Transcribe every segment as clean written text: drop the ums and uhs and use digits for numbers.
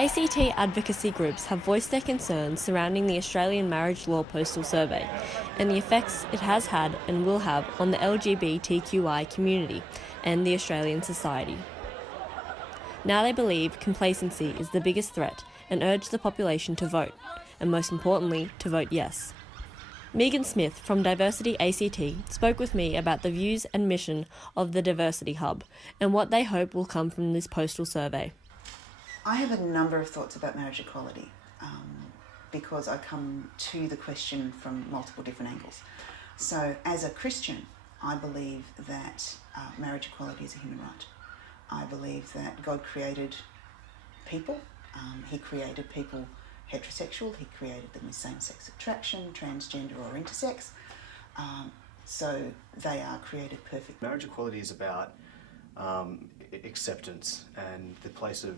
ACT advocacy groups have voiced their concerns surrounding the Australian marriage law postal survey and the effects it has had and will have on the LGBTQI community and the Australian society. Now they believe complacency is the biggest threat and urge the population to vote, and most importantly, to vote yes. Megan Smith from Diversity ACT spoke with me about the views and mission of the Diversity Hub and what they hope will come from this postal survey. I have a number of thoughts about marriage equality because I come to the question from multiple different angles. So as a Christian, I believe that marriage equality is a human right. I believe that God created people. He created people heterosexual, he created them with same-sex attraction, transgender or intersex, so they are created perfect. Marriage equality is about acceptance and the place of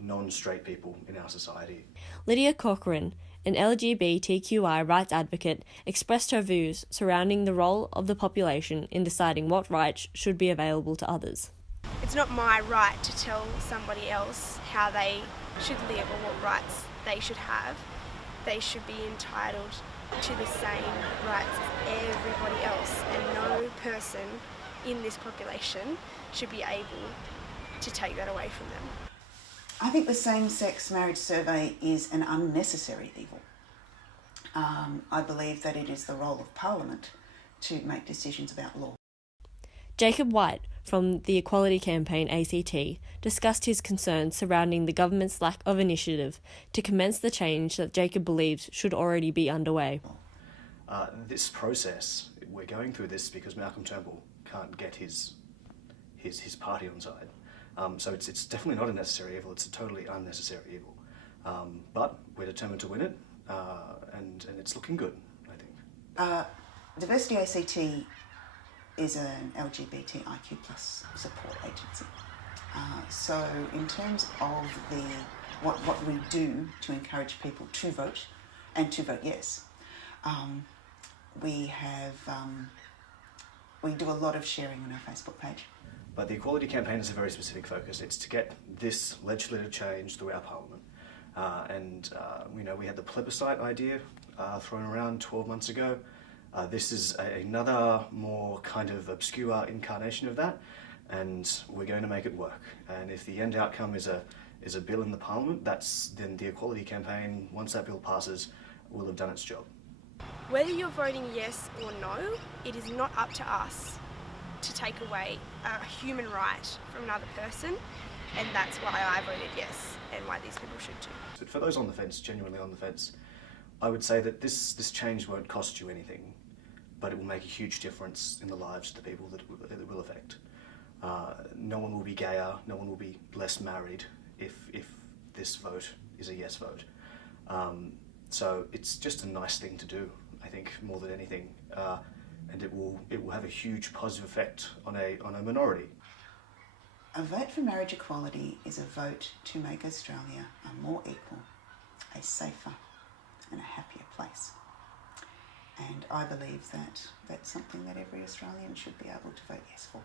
non-straight people in our society. Lydia Corcoran, an LGBTQI rights advocate, expressed her views surrounding the role of the population in deciding what rights should be available to others. It's not my right to tell somebody else how they should live or what rights they should have. They should be entitled to the same rights as everybody else, and no person in this population should be able to take that away from them. I think the same-sex marriage survey is an unnecessary evil. I believe that it is the role of Parliament to make decisions about law. Jacob White from the Equality Campaign ACT discussed his concerns surrounding the government's lack of initiative to commence the change that Jacob believes should already be underway. This process, we're going through this because Malcolm Turnbull can't get his party on side. So it's definitely not a necessary evil, it's a totally unnecessary evil. But we're determined to win it, and it's looking good, I think. Diversity ACT is an LGBTIQ plus support agency. So in terms of what we do to encourage people to vote and to vote yes, we do a lot of sharing on our Facebook page. But the Equality Campaign has a very specific focus. It's to get this legislative change through our Parliament. We had the plebiscite idea thrown around 12 months ago. This is another more kind of obscure incarnation of that, and we're going to make it work. And if the end outcome is a bill in the Parliament, then the Equality Campaign, once that bill passes, will have done its job. Whether you're voting yes or no, it is not up to us to take away a human right from another person, and that's why I voted yes and why these people should too. But for those on the fence, genuinely on the fence, I would say that this change won't cost you anything, but it will make a huge difference in the lives of the people that it will affect. No one will be gayer, no one will be less married if this vote is a yes vote. So it's just a nice thing to do, I think, more than anything. And it will have a huge positive effect on a minority. A vote for marriage equality is a vote to make Australia a more equal, a safer and a happier place. And I believe that that's something that every Australian should be able to vote yes for.